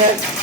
that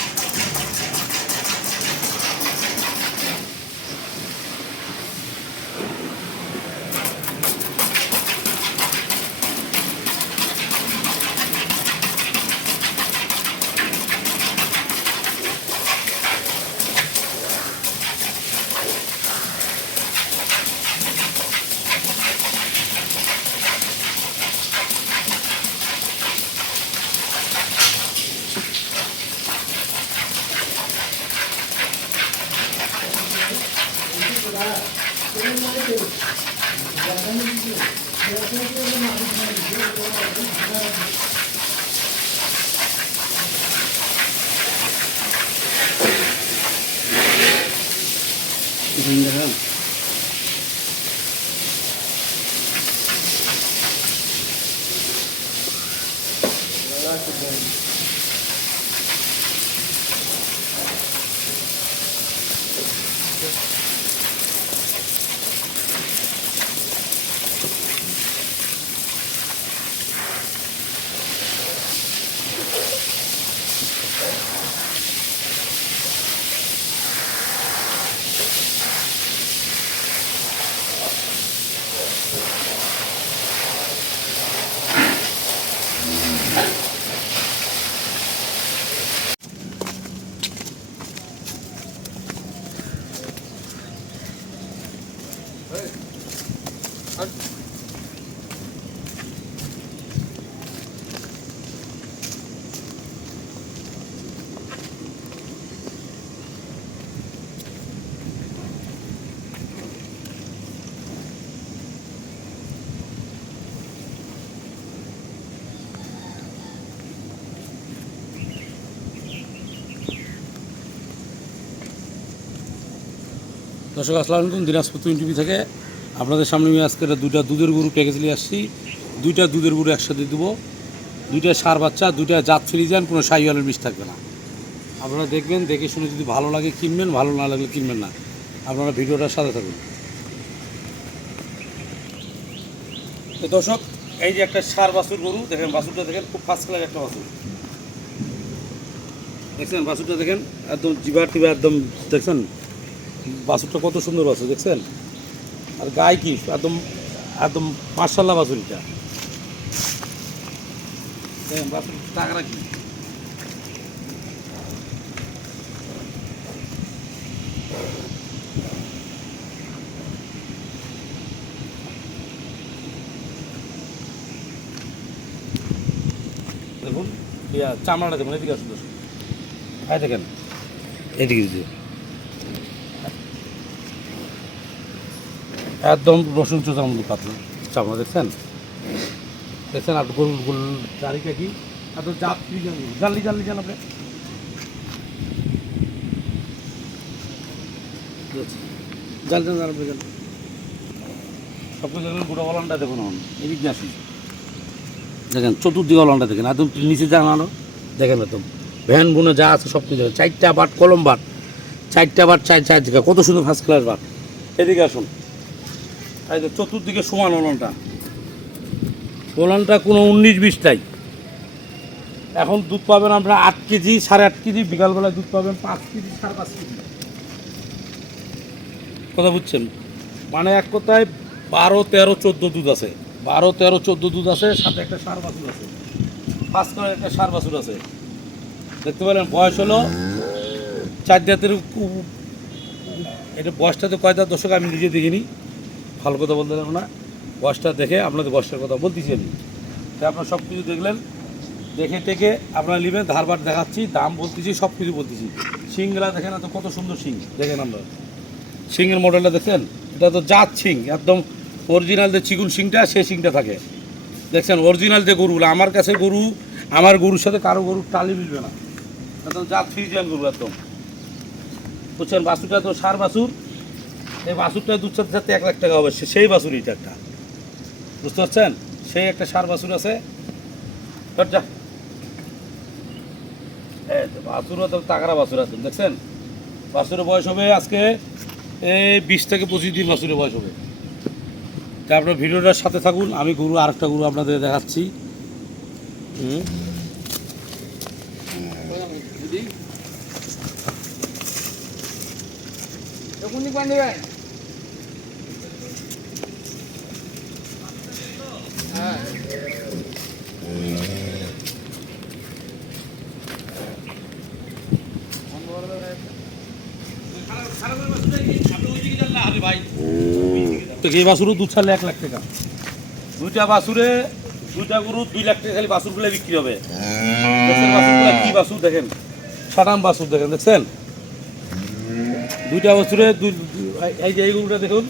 이분들은 내가 지금 সুন্দর দর্শক, আসসালামু আলাইকুম। দিনাজপুর টুয়েন্টি টিভি থেকে আপনাদের সামনে আমি আজকে একটা দুইটা দুধের গরু প্যাকেজ নিয়ে আসছি। দুইটা দুধের গরু একসাথে দেবো। দুইটা সার বাচ্চা, দুইটা জাত ফ্রিজান কোনো সাইওয়ালের বিষ থাকবে না। আপনারা দেখবেন, দেখে শুনে যদি ভালো লাগে কিনবেন, ভালো না লাগলে কিনবেন না। আপনারা ভিডিওটার সাথে থাকুন। তো দর্শক, এই যে একটা সার বাছুর গরু, দেখেন বাছুরটা দেখেন, খুব ফার্স্ট ক্লাস একটা বাছুর। দেখছেন, বাছুরটা দেখেন, একদম জিবার টিবা একদম, দেখছেন? বাছুরটা কত সুন্দর আছে দেখছেন? আর গায়ে কি? একদম একদম মার্শাল্লাহ বাছুরিটা। বাছুর টাকা দেখুন চামড়াটা দেখুন, এদিকে আসুন এদিকে দিদি। একদম রসুন চোচার মতো পাতলা। চামড়া দেখছেন? দেখছেন আর গোল গোল চারিকা কি? এত জাত জানি? জানলি জানলি জান আপনি জান। সব কিছু দেখুন এখন। এদিক দিয়ে দেখেন চতুর্দিকে অলনটা দেখেন। একদম নিচে জানানো দেখেন একদম। ভ্যান বুনে যা আছে সব কিছু। চারটা বাট কলম বাট। চারটা বাট চার চার কত সুন্দর ফার্স্ট ক্লাস বাট। এদিকে আসুন। এই তো চতুর্দিকে সমান ওলনটা। ওলনটা কোনো উনিশ বিশটাই এখন দুধ পাবেন আমরা আট কেজি, সাড়ে আট কেজি, বিকালবেলায় দুধ পাবেন পাঁচ কেজি, সাড়ে পাঁচ কেজি। কথা বুঝছেন? মানে এক কথায় বারো, তেরো, চোদ্দ দুধ আছে। বারো, তেরো, চোদ্দ দুধ আছে, সাথে একটা সার বাছুর আছে। পাঁচ করে একটা সার বাছুর আছে। দেখতে পেলেন, বয়স হলো চার জাতের এটা বয়সটাতে কয় দাঁত দশক আমি নিজে দেখিনি। ভালো কথা বলতে পারব না। বয়সটা দেখে আপনাদের বয়সটার কথা বলতেছি আমি। তাই আপনারা সব কিছু দেখলেন, দেখে টেকে আপনারা নেবেন ধারবার দেখাচ্ছি, দাম বলতেছি সব কিছু বলতেছি। সিংগুলা দেখেন এত কত সুন্দর সিং, দেখেন আমরা সিংয়ের মডেলটা দেখছেন? এটা তো জাত সিং, একদম অরিজিনাল যে চিকুন সিংটা, সেই সিংটা থাকে। দেখছেন? অরিজিনাল যে গরুগুলো, আমার কাছে গরু, আমার গরুর সাথে কারও গরুর টালি মিলবে না। একদম জাত ফ্রিজিয়ান গরু একদম। বুঝছেন? বাছুরটা তো সার বাছুর। এই বাছুরটা দুধ সাথে সাথে এক লাখ টাকা হবে। সেই বাছুর একটা। বুঝতে পারছেন? সেই একটা সার বাছুর আছে। যা। বাছুরও তো তাগড়া বাছুর আছে, দেখছেন? বাছুরের বয়স হবে আজকে, এই বিশ থেকে পঁচিশ দিন বাছুরের বয়স হবে। তা আপনার ভিডিওটার সাথে থাকুন, আমি গরু, আরেকটা গরু আপনাদের দেখাচ্ছি। হুম হ্যাঁ তো এই বাছুরও দুধ ছাড়লে এক লাখ টাকা। দুইটা বাছুরে দুইটা গরু, দুই লাখ টাকা খালি বাছুরগুলো বিক্রি হবে। বাছুর দেখেন? সাটাম বাছুর দেখেন, দেখছেন? দুইটা দুই দুই- এই যে এই গরুটা দেখুন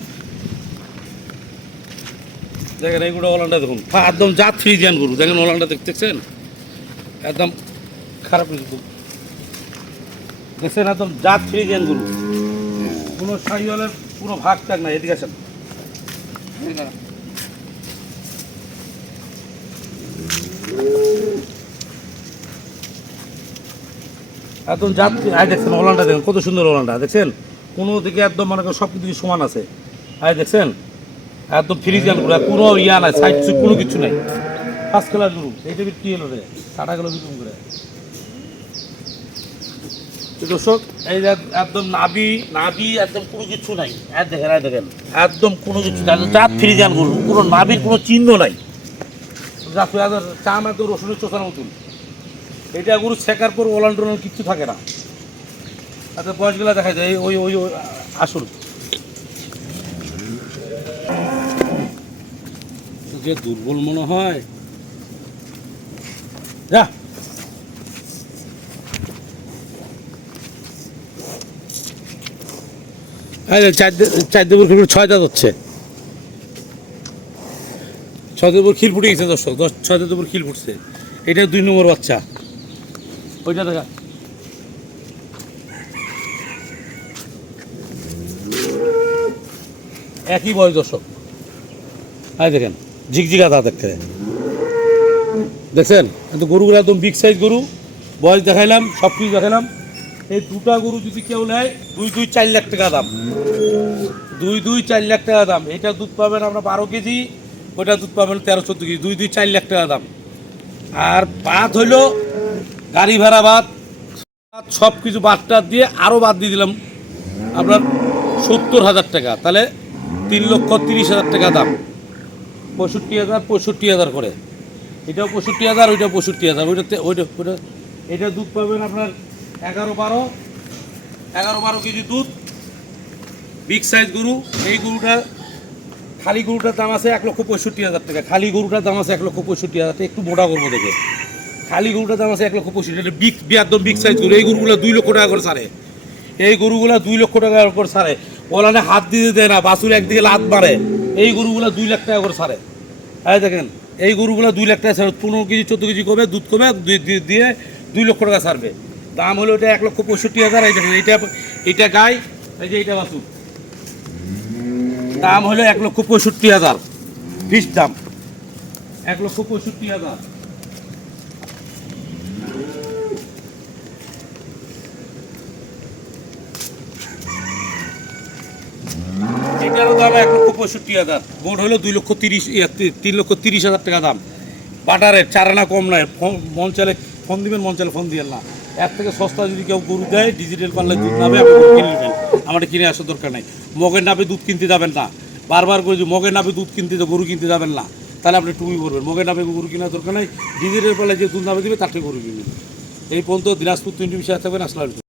দেখেন এই গরুটা ওলানটা দেখুন। হ্যাঁ, একদম জাত ফ্রিজিয়ান গরু। দেখেন ওলানটা দেখ- দেখছেন একদম খারাপ কিন্তু দেখছেন একদম জাত ফ্রিজিয়ান গরু। কোনো শাহিওয়ালের পুরো ভাগ টাক নাই। এদিকে আসেন। একদম জাত আয় দেখছেন ওলানটা দেখেন কত সুন্দর ওলানটা। দেখছেন? কোনো দিকে একদম মনে সব দিকে সমান আছে। আয় দেখছেন? একদম ফ্রিজিয়ানগুলো কোনো ইয়া নাই সাইড কোনো কিছু নাই। ফার্স্ট কালার গরু এইটা কি হলো রে কাটা গেল বিক্রম করে। দর্শক, এই একদম নাবি নাবি একদম কোনো কিছু নাই। আর দেখেন আর দেখেন, একদম কোনো কিছু নাই। জাত ফ্রিজিয়ান গরু কোনো নাবির কোনো চিহ্ন নাই। চাম একদম রসুনের চোখার মতন। এটা গরু শেখার পর ওলান টোলান কিচ্ছু থাকে না। আচ্ছা বয়সগুলো দেখা যায় ওই ওই ওই যে দুর্বল মনে হয়। যা। চার হচ্ছে ছয় ফুটে গেছে দশ, ছয় ক্ষীর ফুটছে এটা দুই নম্বর বাচ্চা। ওইটা দেখা। একই বয়স দর্শক। দেখেন। ঝিকঝিকা দাঁত একটা দেখছেন? কিন্তু গরুগুলো একদম বিগ সাইজ গরু। বয়স দেখাইলাম, সব কিছু দেখাইলাম। এই দুটা গরু যদি কেউ নেয়, দুই দুই চার লাখ টাকা দাম। দুই দুই চার লাখ টাকা দাম। এটা দুধ পাবেন আমরা বারো কেজি, ওটা দুধ পাবেন তেরো চোদ্দ কেজি। দুই দুই চার লাখ টাকা দাম। আর বাদ হইল গাড়ি ভাড়া বাদ। সব কিছু বাদটা দিয়ে আরও বাদ দিয়ে দিলাম। আপনার সত্তর হাজার টাকা। তাহলে তিন লক্ষ তিরিশ হাজার টাকা দাম। পঁয়ষট্টি হাজার পঁয়ষট্টি হাজার করে। এটাও পঁয়ষট্টি হাজার ওইটা পঁয়ষট্টি হাজার। ওইটাতে ওইটা ওইটা এটা দুধ পাবেন আপনার এগারো বারো। এগারো বারো কেজি দুধ। বিগ সাইজ গরু। এই গরুটা খালি গরুটার দাম আছে এক লক্ষ পঁয়ষট্টি হাজার টাকা। খালি গরুটার দাম আছে এক লক্ষ পঁয়ষট্টি হাজার টাকা। একটু মোটা করব দেখে। খালি গরুটার দাম আছে এক লক্ষ পঁচিশ এটা বিগ একদম বিগ সাইজ গরু। এই গরুগুলো দুই লক্ষ টাকা করে সারে এই গরুগুলো দুই লক্ষ টাকা করে সারে ওলানে হাত দিতে দেয় না। বাছুর একদিকে লাত মারে। এই গরুগুলো দুই লাখ টাকা করে সারে হ্যাঁ দেখেন, এই গরুগুলো দুই লাখ টাকা সারে পনেরো কেজি, চোদ্দ কেজি কমে, দুধ কমে দিয়ে দুই লক্ষ টাকা সারবে দাম হলো এটা এক লক্ষ পঁয়ষট্টি হাজার, এই দেখেন, এইটা এইটা গাই, এই যে এইটা বাছুর। দাম হলো এক লক্ষ পঁয়ষট্টি হাজার ফিস দাম। এক লক্ষ পঁয়ষট্টি হাজার এটারও দাম এক লক্ষ পঁয়ষট্টি হাজার। বোর্ড হলো দুই লক্ষ তিরিশ তিন লক্ষ তিরিশ হাজার টাকা দাম। বাটারের চার আনা কম নয়। মন চালে ফোন দিবেন, মন চালে ফোন দিবেন না। এর থেকে সস্তা যদি কেউ গরু দেয় ডিজিটাল পারলে দুধ নামে কিনে নেবেন। আমার কিনে আসার দরকার নাই। মগের নাবে দুধ কিনতে যাবেন না। বারবার করে যে মগের নাবে দুধ কিনতে গরু কিনতে যাবেন না। তাহলে আপনি টুমি করবেন মগের নাবে গরু কেনার দরকার নাই। ডিজিটাল পারলে যে দুধ নাবে দিবে, তার থেকে গরু কিনবেন। এই পর্যন্ত দিনাজপুর টোয়েন্টি বিষয়ে থাকবেন। আসসালাম